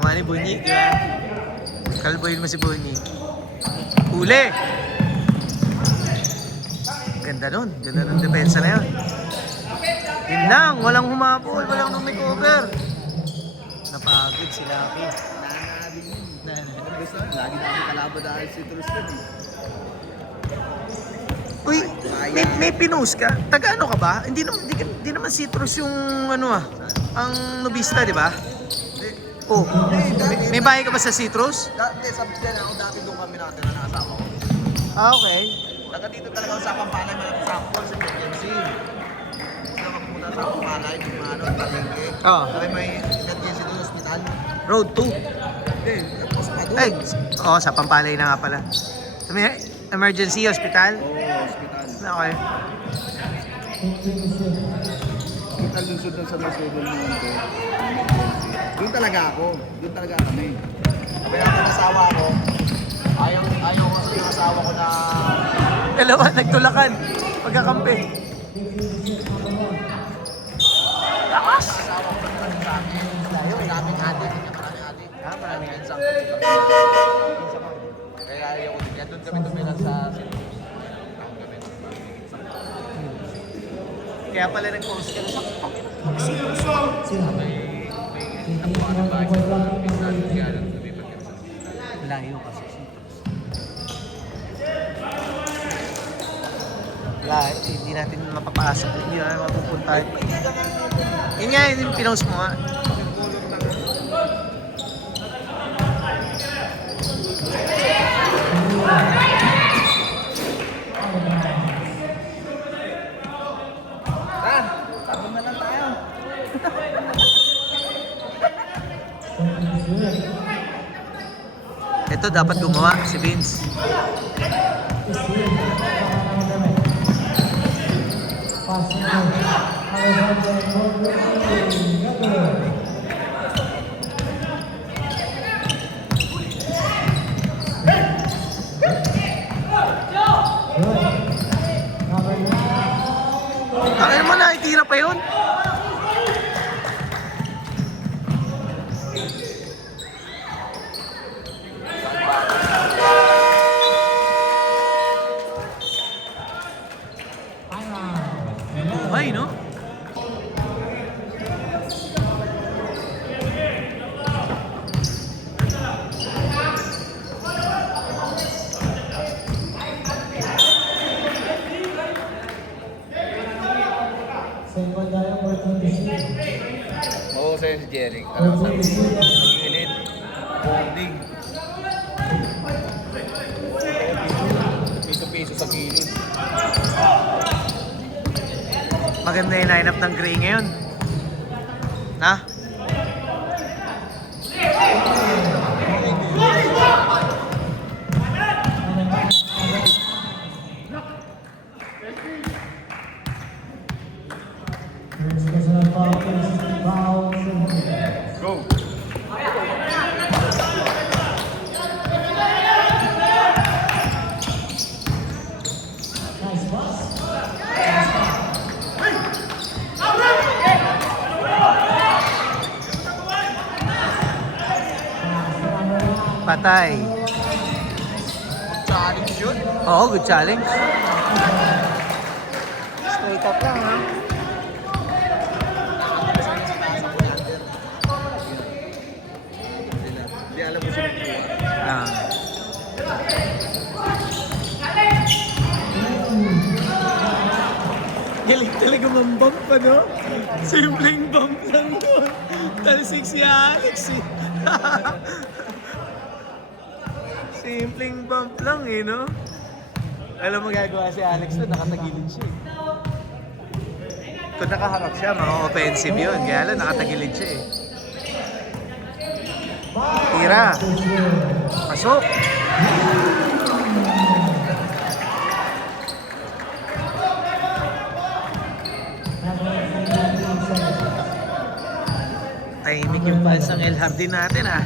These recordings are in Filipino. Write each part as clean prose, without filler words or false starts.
Mga ni Bunyi, di ba? Kalboyin mo si Bunyi. Huli! Ganda nun. Ganda nun depensa na yun. Yun lang. Walang humabol. Walang lumikover. Napagod si Lucky. Nananabi yun. Lagi namin kalaban dahil si Tulus yun. Uy, may pinost ka? Taga ano ka ba? Hindi naman citrus yung ano ang nobista, di ba? Oh, may bahay ka ba sa citrus? Dati, sabi din ako, dati doon kami natin na nakasama ko. Ah, okay. Taga dito talaga ako sa Pampalay, mga sample sa emergency. Gusto ako pumunta sa Pampalay, yung mga ano, palengke. Oo. Sabi may emergency doon, hospital. Road 2. Hindi, tapos pa doon. Ay, sa Pampalay na nga pala. May emergency hospital? Oo, hospital. Okay. Hospital lunsod na sa Masudol mo doon. Doon talaga ako. Doon talaga kami. Sabi natin asawa ko, ayaw ko sa yung asawa ko na Dalawa, nagtulakan. Pagkakampi. Lakas! asawa ko na sa akin. Layo, maraming ate. Maraming ate. Ah, marami yan. Minsan kaya ayaw ko din. Kaya doon kami tumira sa Kaya pala nag-post ka na sa layo kasi. Wala, hindi natin mapapasok. Hindi natin mapupunta. Yun nga, yung pinost mo nga. Sabon na lang tayo. Ito dapat gumawa si Vince. Kaya mo na, itira pa yun. Buhay, no? Oo, sa'yo si Jeric. Alam sa gilid. Bonding. Piso-piso sa gilid. Maganda yung lineup ng Gray ngayon. Ha? Go! Patay. Challenge yun. Oo, good challenge. Straight up lang, ha? Hindi alam mo siya magbuha. Ah. Galing talaga mambump pa, no? Simpleng bump lang nun. Talsik si Alex, eh. Simpleng bump lang, eh, no? Alam mo gagawa si Alex na nakatagilid siya, eh. Kung nakaharap siya, mga offensive yun. Kaya lang, nakatagilid siya, eh. Tira. Pasok. Tahimik yung fans ng El Jardín natin, ah.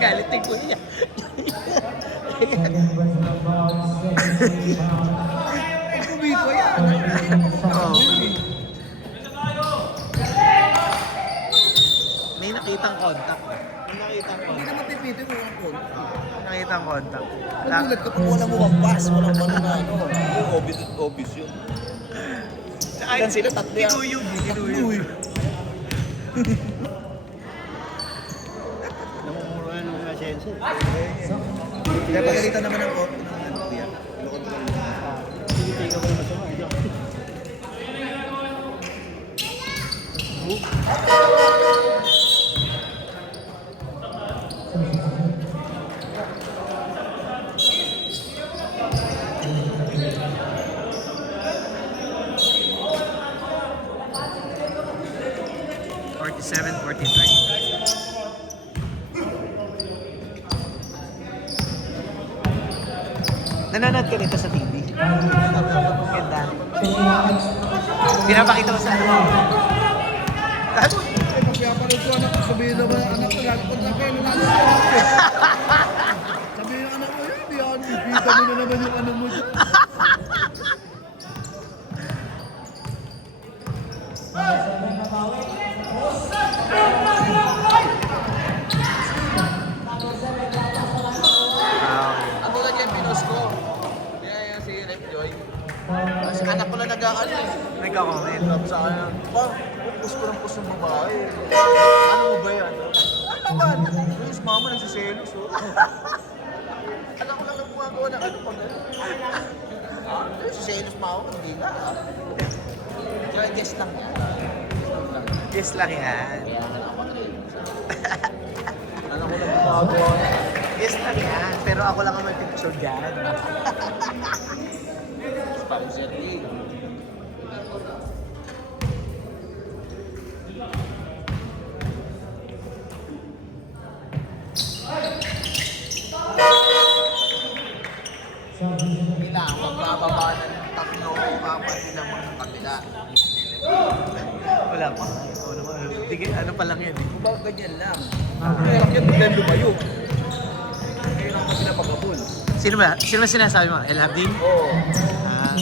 Galit ni Kuya. yan. Pag kumito yan, hindi na Oo. yun eh. May nakitang contact. May nakitang Hindi contact. naman pipito yung mga phone. May nakitang contact. Nagulat ka pag wala mo mampas, walang ano na ano. Yung obvious yun. Ilan sila? Tatlo yan. Kinuyog. Tatlo Kinuyog. eh. Namumuro yan ng asenso. Kaya pagalitan naman ng konti ng ano, kuya. Hindi ka ba masama? Forty-seven, 43. Nanonood ka nito sa TV? Ganda. Pinapakita mo sa ano? Ano? Eh, pag pinapanood ko anak ko, sabihin naman, anak ko, lalo pag nakaya, lalo sabihin ng anak ko, eh, hindi ako, ibita mo na naman yung ano mo dyan. Ang tulad yan, pinost ko. Kaya yan si Rep Joy. Kasi anak ko lang nag-aano eh. Nagka-comment. Sabi sa akin, pa, pus ko ng pus ng babae. Ano mo ba yan? Ano naman? Yung mama nagsiselos. Oh. Anak ko lang ang gumagawa ng ano pag ano. Nagsiselos mama, hindi nga. Kaya guess lang yan. Yes lang yan. Kaya anak ko rin. Anak ko lang gumagawa. Yes lang yan. Pero ako lang ang may picture dyan. Parang Sergey. Kailangan magbababa ng tatlo o apat sila mga kabila. Wala pa. Ito naman. Ano pa lang yan eh. Kung bakit ganyan lang. Kaya yan, biglang lumayo. Kaya lang kasi napagabol. Sino ba? Sino ba sinasabi mo? El Habdin? Oo. Ah.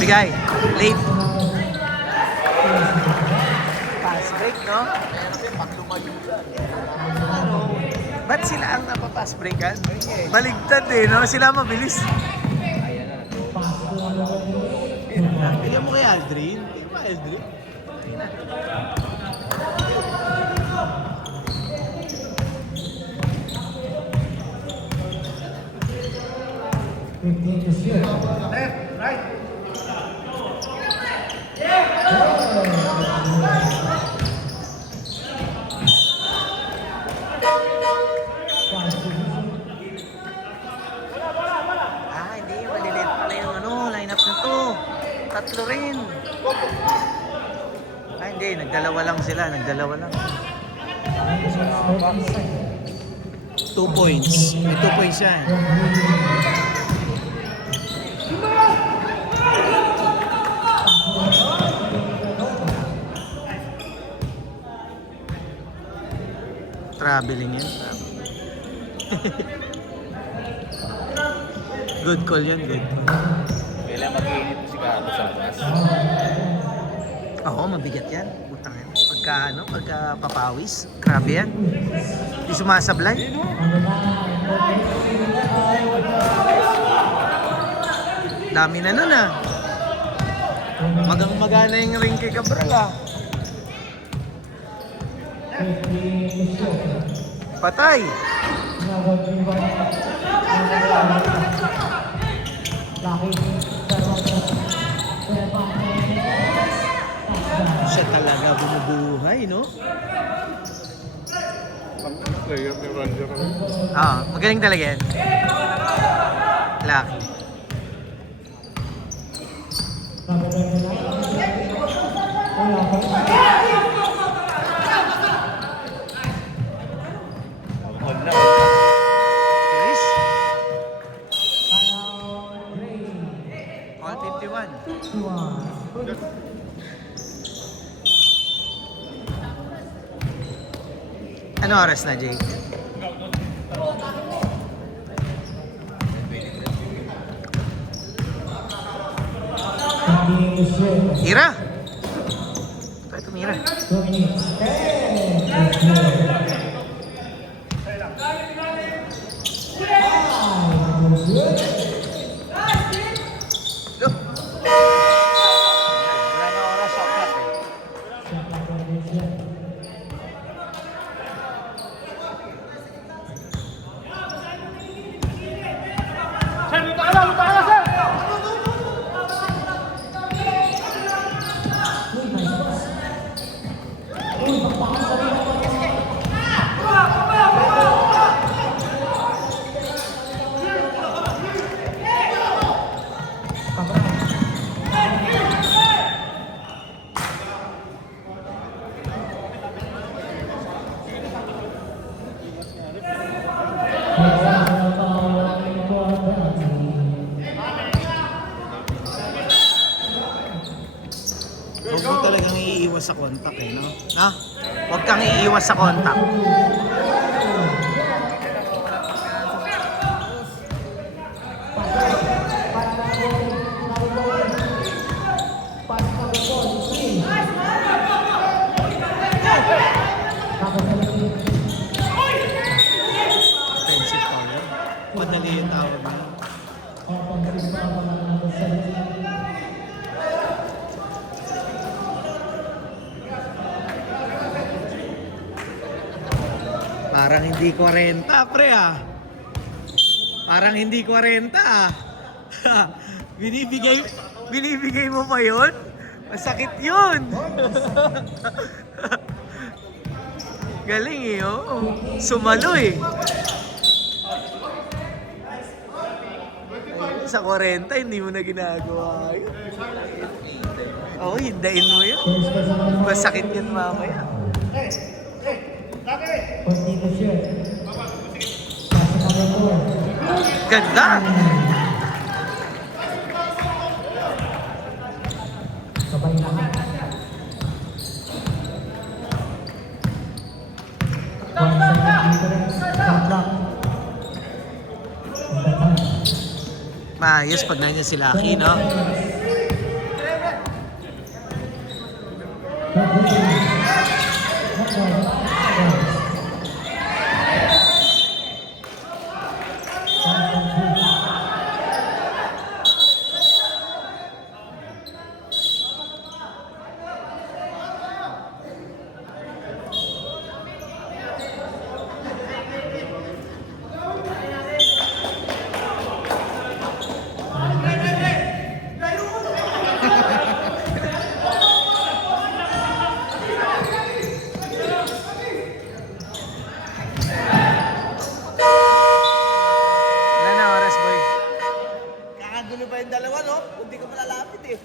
Bigay. Late. Pass break, no? Kaya kasi pag lumayo yan. Ano? Ba't sila ang napapass breakan? Baligtad eh, no? Sila mabilis. Tignan mo kay Aldrin. Tignan mo Aldrin. Left, right. Ah, hindi. Maliliit pala yung ano, lineup na to. Tatlo rin. Ah, hindi. Nagdalawa lang sila. Nagdalawa lang. 2 points. May 2 points yan. Traveling yan. Good call yan, good call. Kailan mag-iinit si Gato sa labas? Oo, mabigat yan. Putang yan. Pagka papawis, grabe yan. Di sumasablay. Dami na nun ah. Magang-magana yung ring kay Cabral ah. Patay! Siya talaga bumubuhay, no? Player ni Ranger. Magaling talaga yan. Lucky. Finish? All 51. Ano oras na, Jake? Ira! Ito, tumira. Look! Wala na oras, shot clock eh. Huwag mo talagang iiwas sa contact eh, no? Ha? Huwag kang iiwas sa contact. Offensive foul yun. Madali yung tawag na. Parang hindi 40, pre ah. Parang hindi 40 ah. binibigay mo pa yun? Masakit yun. Galing eh, oh. Sumalo eh. Sa 40, hindi mo na ginagawa yun. Oo, hindain mo yun. Masakit yun mamaya. Ganda! Maayos pag nandiyan si Lucky, no? Kakagulo pa yung dalawa, no? Hindi ko malalapit eh.